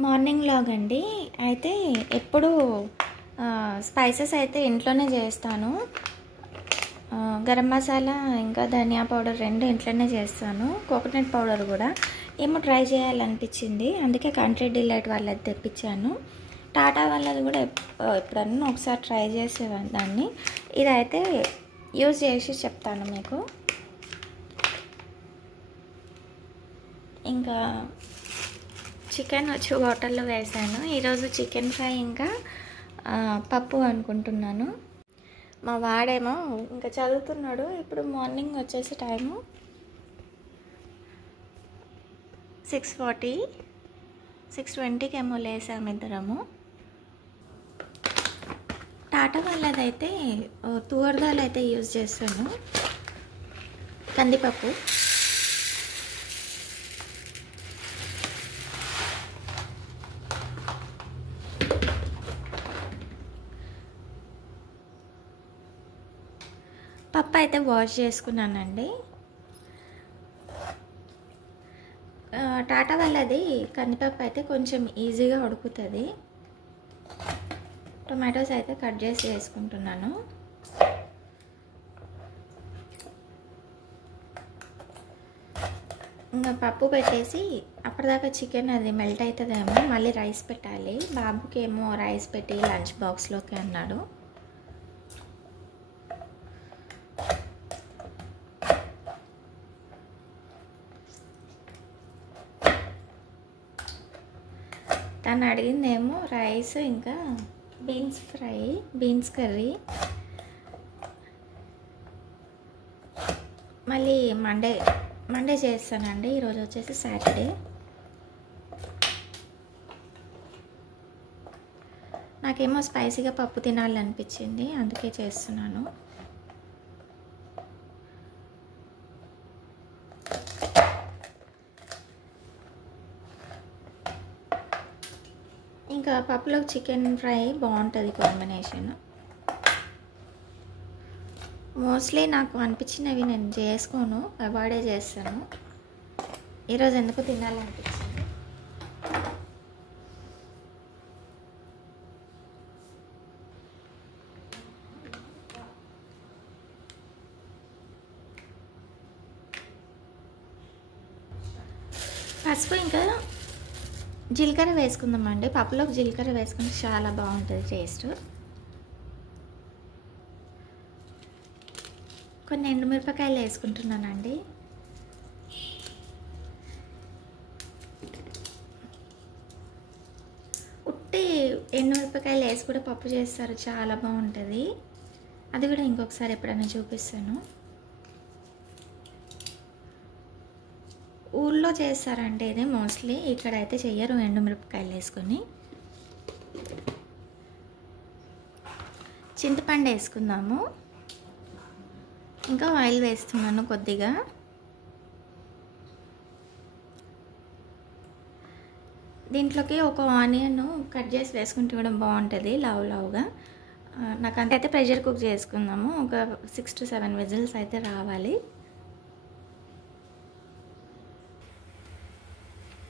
Morning vlog అండి. అయితే ఎప్పుడు స్పైసెస్ అయితే ఇంట్లోనే చేస్తాను. గరం మసాలా ఇంకా ధనియా పౌడర్ రెండు ఇంట్లోనే చేస్తాను. కోకోనట్ పౌడర్ కూడా ఏమో ట్రై చేయాలనిపించింది, అందుకే కంట్రీ డిలైట్ వాళ్ళది తెప్పించాను. టాటా వాళ్ళది కూడా ఎప్పుడన్నా ఒకసారి ట్రై చేసేదాన్ని. ఇదైతే యూజ్ చేసి చెప్తాను మీకు. ఇంకా చికెన్ వచ్చి వాటర్లో వేసాను. ఈరోజు చికెన్ ఫ్రై ఇంకా పప్పు అనుకుంటున్నాను. మా వాడేమో ఇంకా చదువుతున్నాడు. ఇప్పుడు మార్నింగ్ వచ్చేసి టైము 6:40, 6:20కి ఏమో లేసాము ఇద్దరము. టాటా వాళ్ళదైతే తూవర్ దాల్ అయితే యూజ్ చేస్తాను, కందిపప్పు. పప్పు అయితే వాష్ చేసుకున్నానండి. టాటా వాళ్ళది కందిపప్పు అయితే కొంచెం ఈజీగా ఉడుకుతుంది. టొమాటోస్ అయితే కట్ చేసి వేసుకుంటున్నాను. ఇంకా పప్పు పెట్టేసి అప్పటిదాకా చికెన్ అది మెల్ట్ అవుతుందేమో, మళ్ళీ రైస్ పెట్టాలి. బాబుకి ఏమో రైస్ పెట్టి లంచ్ బాక్స్లోకి అన్నాడు. తను అడిగిందేమో రైస్ ఇంకా బీన్స్ కర్రీ. మళ్ళీ మండే చేస్తానండి. ఈరోజు వచ్చేసి సాటర్డే. నాకేమో స్పైసీగా పప్పు తినాలనిపించింది, అందుకే చేస్తున్నాను. ఇంకా పప్పులో చికెన్ ఫ్రై బాగుంటుంది కాంబినేషన్. మోస్ట్లీ నాకు అనిపించినవి నేను చేసుకోను, అవాయిడే చేస్తాను. ఈరోజు ఎందుకు తినాలనిపించింది. పసుపు ఇంకా జీలకర్ర వేసుకుందామండి. పప్పులోకి జీలకర్ర వేసుకుంటే చాలా బాగుంటుంది టేస్ట్. కొన్ని ఎండుమిరపకాయలు వేసుకుంటున్నానండి. ఉట్టి ఎండుమిరపకాయలు వేసి కూడా పప్పు చేస్తారు, చాలా బాగుంటుంది. అది కూడా ఇంకొకసారి ఎప్పుడైనా చూపిస్తాను. ఊళ్ళో చేస్తారంటే ఇది మోస్ట్లీ, ఇక్కడైతే చెయ్యరు ఎండుమిరపకాయలు వేసుకొని. చింతపండు వేసుకుందాము. ఇంకా ఆయిల్ వేస్తున్నాను కొద్దిగా. దీంట్లోకి ఒక ఆనియన్ కట్ చేసి వేసుకుంటే కూడా బాగుంటుంది, లావుగా. నాకు అంతైతే ప్రెషర్ కుక్ చేసుకుందాము. ఒక 6 to 7 విజిల్స్ అయితే రావాలి.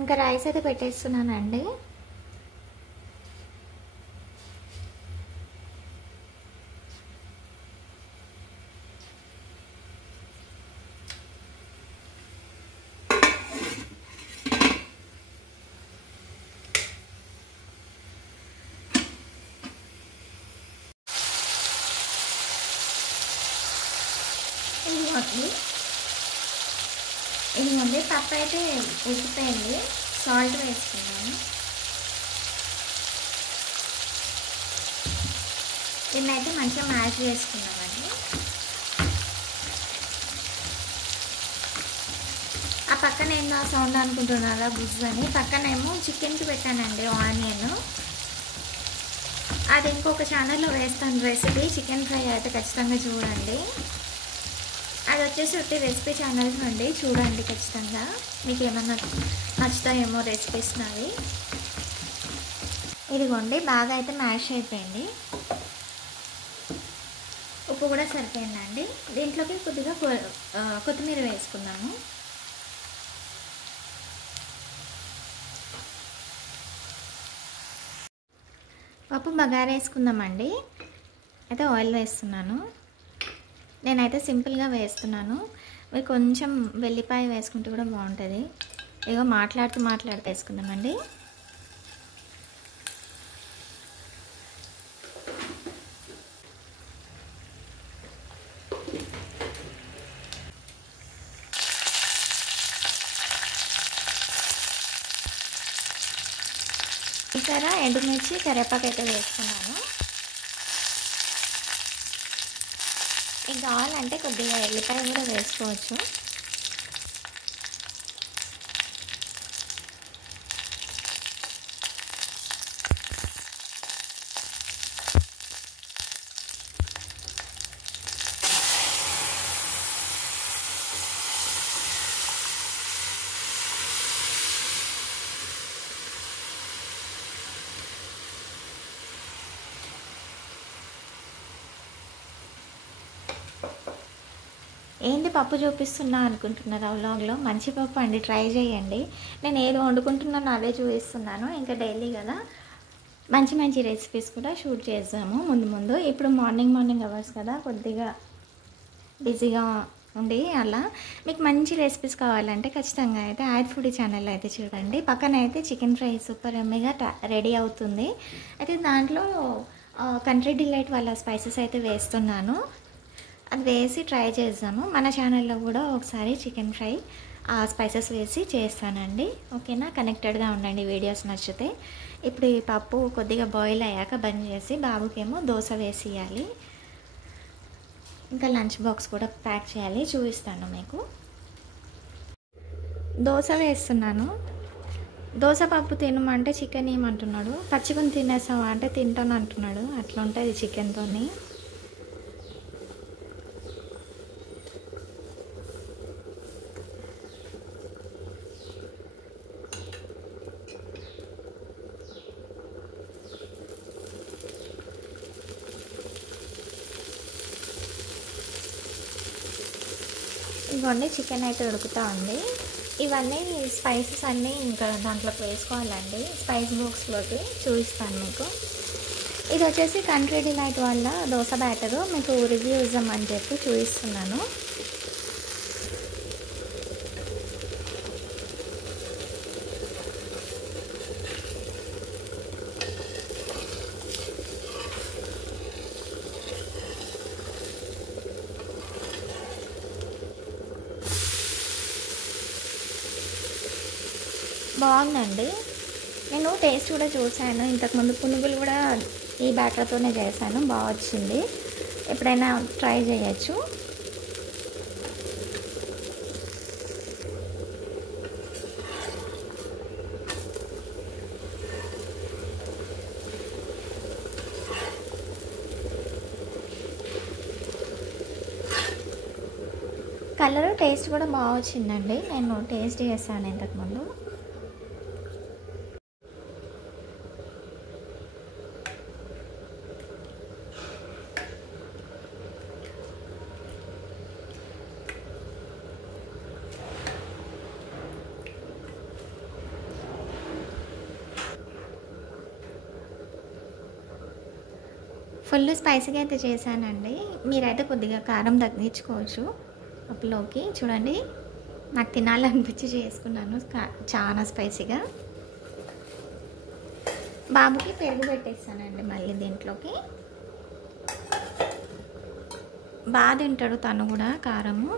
ఇంకా రైస్ అయితే పెట్టేస్తున్నానండి. ఇదిగోండి పప్పు అయితే ఉడికిపోయింది. సాల్ట్ వేసుకున్నాను. దీన్ని అయితే మంచిగా మ్యాష్ చేసుకున్నామండి. ఆ పక్కన ఏందో సౌండ్ అనుకుంటున్నారా, బుజ్ అని. పక్కనేమో చికెన్కి పెట్టానండి ఆనియన్. అది ఇంకొక ఛానల్లో వేస్తాను రెసిపీ. చికెన్ ఫ్రై అయితే ఖచ్చితంగా చూడండి. అది వచ్చేసి ఒకటి రెసిపీ ఛానల్స్ నుండి చూడండి ఖచ్చితంగా. మీకు ఏమన్నా నచ్చుతాయేమో రెసిపీస్ నావి. ఇదిగోండి బాగా అయితే మ్యాష్ అయిపోయింది. ఉప్పు కూడా సరిపోయిందండి. దీంట్లోకి కొద్దిగా కొత్తిమీర వేసుకున్నాము. పప్పు బగారా వేసుకుందామండి. అయితే ఆయిల్ వేస్తున్నాను. నేనైతే సింపుల్గా వేస్తున్నాను. మీరు కొంచెం వెల్లిపాయ వేసుకుంటే కూడా బాగుంటుంది. ఇగో మాట్లాడుతూ వేసుకుందామండి. ఇక్కడ ఎండుమిర్చి కరివేపాకు అయితే వేసుకున్నాను. ఇంకా కావాలంటే కొద్దిగా ఎల్లిపాయ కూడా వేసుకోవచ్చు. ఏంటి పప్పు చూపిస్తున్నా అనుకుంటున్నారా వ్లాగ్లో? మంచి పప్పు అండి, ట్రై చేయండి. నేను ఏది వండుకుంటున్నానో అదే చూపిస్తున్నాను. ఇంకా డైలీ కదా మంచి మంచి రెసిపీస్ కూడా షూట్ చేద్దాము ముందు. ఇప్పుడు మార్నింగ్ అవర్స్ కదా, కొద్దిగా బిజీగా ఉండి అలా మీకు మంచి రెసిపీస్ కావాలంటే ఖచ్చితంగా అయితే ఆయిల్ ఫుడీ ఛానల్ అయితే చూడండి. పక్కన అయితే చికెన్ ఫ్రై సూపర్ ఎమ్మీగా రెడీ అవుతుంది. అయితే దాంట్లో కంట్రీ డిలైట్ వాళ్ళ స్పైసెస్ అయితే వేస్తున్నాను. అది వేసి ట్రై చేద్దాము. మన ఛానల్లో కూడా ఒకసారి చికెన్ ఫ్రై స్పైసెస్ వేసి చేస్తానండి. ఓకేనా? కనెక్టెడ్గా ఉండండి వీడియోస్ నచ్చితే. ఇప్పుడు ఈ పప్పు కొద్దిగా బాయిల్ అయ్యాక బంద్ చేసి బాబుకేమో దోశ వేసి ఇవ్వాలి. ఇంకా లంచ్ బాక్స్ కూడా ప్యాక్ చేయాలి, చూపిస్తాను మీకు. దోశ వేస్తున్నాను. దోశ పప్పు తినమంటే చికెన్ ఏమంటున్నాడు, పచ్చికొని తినేసావా అంటే తింటాను అంటున్నాడు. అట్లా ఉంటుంది చికెన్తోని. ఇవన్నీ చికెన్ అయితే ఉడుకుతూ ఉంది. ఇవన్నీ స్పైసెస్ అన్నీ ఇంకా దాంట్లోకి వేసుకోవాలండి. స్పైస్ బాక్స్లోకి చూపిస్తాను మీకు. ఇది వచ్చేసి కంట్రీ డిలైట్ వల్ల దోశ బ్యాటరు మీకు రివ్యూ ఇద్దామని చెప్పి చూపిస్తున్నాను. బాగుందండి. నేను టేస్ట్ కూడా చూశాను. ఇంతకుముందు పునుగులు కూడా ఈ బ్యాటర్తోనే చేశాను, బాగా వచ్చింది. ఎప్పుడైనా ట్రై చేయొచ్చు. కలర్ టేస్ట్ కూడా బాగా వచ్చిందండి. నేను టేస్ట్ చేశాను ఇంతకుముందు. ఫుల్ స్పైసీగా అయితే చేశానండి. మీరైతే కొద్దిగా కారం తగ్గించుకోవచ్చు పప్పులోకి. చూడండి, నాకు తినాలనిపించి చేసుకున్నాను చాలా స్పైసీగా. బాబుకి పెరుగు పెట్టేస్తానండి మళ్ళీ దీంట్లోకి. బాగా తింటాడు తను కూడా కారము.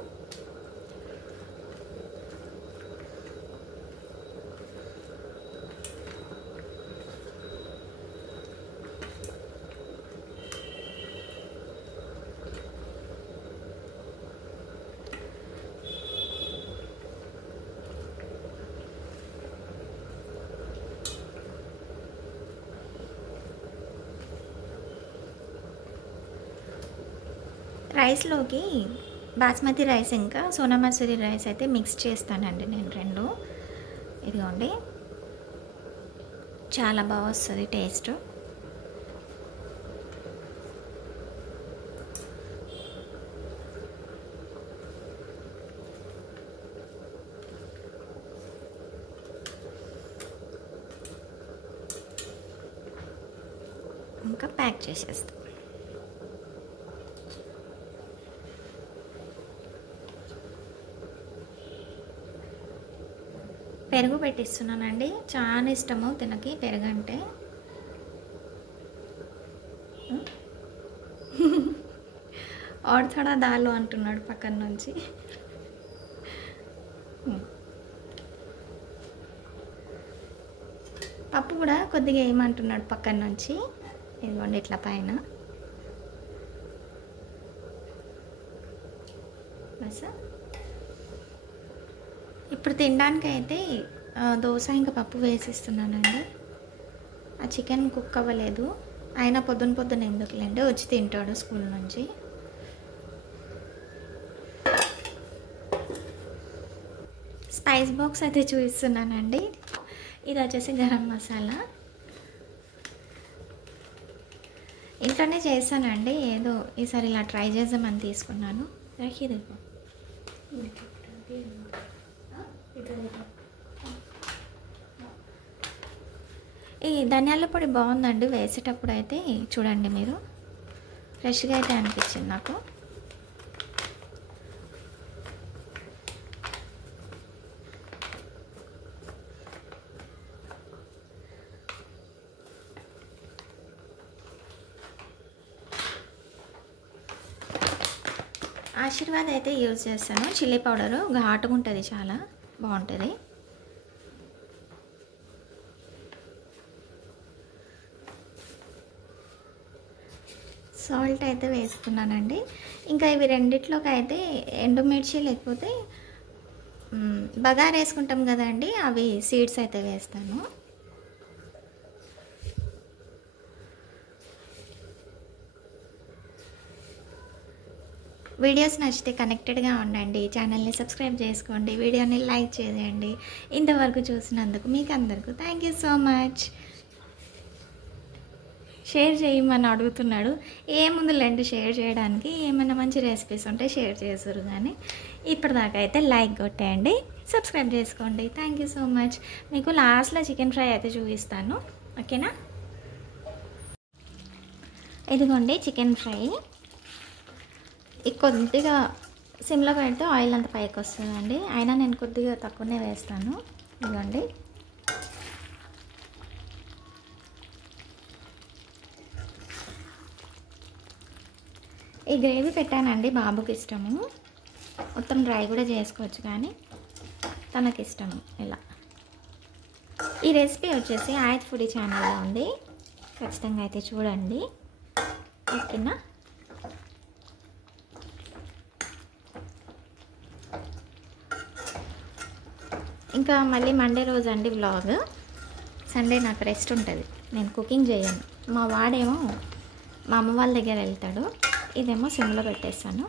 రైస్లోకి బాస్మతి రైస్ ఇంకా సోనా మసూరి రైస్ అయితే మిక్స్ చేస్తానండి నేను రెండు. ఇదిగోండి, చాలా బాగా వస్తుంది టేస్ట్. ఇంకా ప్యాక్ చేసేస్తాం. పెరుగు పెట్టిస్తున్నానండి, చాలా ఇష్టము తినకి పెరుగు అంటే. ఆడు థోడా దాలు అంటున్నాడు పక్కన నుంచి. పప్పు కూడా కొద్దిగా ఏమంటున్నాడు పక్కన నుంచి. ఇదిగోండి ఇట్లా పైన బస్. ఇప్పుడు తినడానికి అయితే దోశ ఇంకా పప్పు వేసిస్తున్నానండి. ఆ చికెన్ కుక్ అవ్వలేదు, అయినా పొద్దున ఎందుకులేండి, వచ్చి తింటాడు స్కూల్ నుంచి. స్పైస్ బాక్స్ అయితే చూపిస్తున్నానండి. ఇది వచ్చేసి గరం మసాలా. ఇంట్లోనే చేశానండి, ఏదో ఈసారి ఇలా ట్రై చేద్దామని తీసుకున్నాను. ఈ ధనియాల పొడి బాగుందండి వేసేటప్పుడు అయితే, చూడండి మీరు, ఫ్రెష్గా అయితే అనిపించింది నాకు. ఆశీర్వాద్ అయితే యూజ్ చేస్తాను, చిల్లీ పౌడరు, ఘాటుగా ఉంటుంది, చాలా బాగుంటుంది. సాల్ట్ అయితే వేసుకున్నానండి. ఇంకా ఇవి రెండిట్లోకి అయితే ఎండుమిర్చి లేకపోతే బగారా వేసుకుంటాం కదండి, అవి సీడ్స్ అయితే వేస్తాను. వీడియోస్ నచ్చితే కనెక్టెడ్గా ఉండండి, ఛానల్ని సబ్స్క్రైబ్ చేసుకోండి, వీడియోని లైక్ చేయండి. ఇంతవరకు చూసినందుకు మీకు అందరికీ thank you so much. Share చేయమని అడుగుతున్నాడు, ఏముందులేండి షేర్ చేయడానికి, ఏమైనా మంచి రెసిపీస్ ఉంటే షేర్ చేస్తారు. కానీ ఇప్పటిదాకా అయితే లైక్ కొట్టేయండి, సబ్స్క్రైబ్ చేసుకోండి. Thank you so much. మీకు లాస్ట్లో చికెన్ ఫ్రై అయితే చూపిస్తాను, ఓకేనా? ఇదిగోండి చికెన్ ఫ్రై. కొద్దిగా సిమ్లో పెడితే ఆయిల్ అంతా పైకి వస్తుందండి, అయినా నేను కొద్దిగా తక్కువనే వేస్తాను. ఇదిగోండి ఈ గ్రేవీ పెట్టానండి, బాబుకి ఇష్టము. మొత్తం డ్రై కూడా చేసుకోవచ్చు, కానీ తనకి ఇష్టము ఇలా. ఈ రెసిపీ వచ్చేసి ఆయత్ ఫుడీ ఛానల్లో ఉంది, ఖచ్చితంగా అయితే చూడండి, ఓకేనా? ఇంకా మళ్ళీ మండే రోజు అండి వ్లాగ్. సండే నాకు రెస్ట్ ఉంటుంది, నేను కుకింగ్ చేయను. మా వాడేమో మా అమ్మ వాళ్ళ దగ్గర వెళ్తాడు, ఇదేమో సిమ్లో పెట్టేస్తాను.